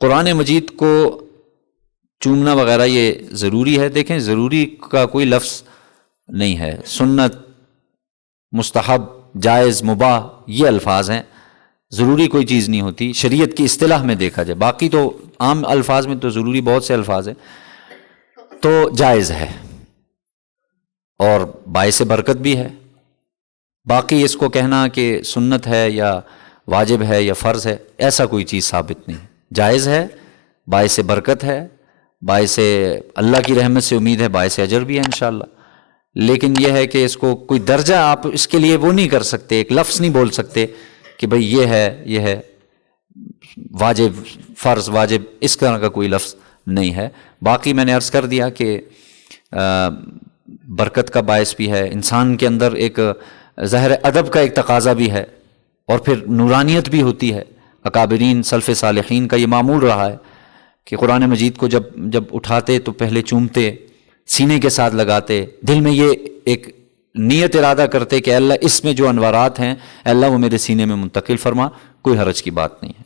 قرآن مجید کو چومنا وغیرہ یہ ضروری ہے؟ دیکھیں ضروری کا کوئی لفظ نہیں ہے، سنت، مستحب، جائز، مباح یہ الفاظ ہیں، ضروری کوئی چیز نہیں ہوتی شریعت کی اصطلاح میں دیکھا جائے۔ باقی تو عام الفاظ میں تو ضروری بہت سے الفاظ ہیں، تو جائز ہے اور باعث برکت بھی ہے۔ باقی اس کو کہنا کہ سنت ہے یا واجب ہے یا فرض ہے، ایسا کوئی چیز ثابت نہیں، جائز ہے، باعث برکت ہے، باعث اللہ کی رحمت سے امید ہے، باعث اجر بھی ہے انشاءاللہ۔ لیکن یہ ہے کہ اس کو کوئی درجہ آپ اس کے لیے وہ نہیں کر سکتے، ایک لفظ نہیں بول سکتے کہ بھئی یہ ہے واجب، فرض، واجب، اس طرح کا کوئی لفظ نہیں ہے۔ باقی میں نے عرض کر دیا کہ برکت کا باعث بھی ہے، انسان کے اندر ایک ظاہر ادب کا ایک تقاضا بھی ہے، اور پھر نورانیت بھی ہوتی ہے۔ اکابرین سلف صالحین کا یہ معمول رہا ہے کہ قرآن مجید کو جب اٹھاتے تو پہلے چومتے، سینے کے ساتھ لگاتے، دل میں یہ ایک نیت ارادہ کرتے کہ اے اللہ اس میں جو انوارات ہیں اے اللہ وہ میرے سینے میں منتقل فرما، کوئی حرج کی بات نہیں ہے۔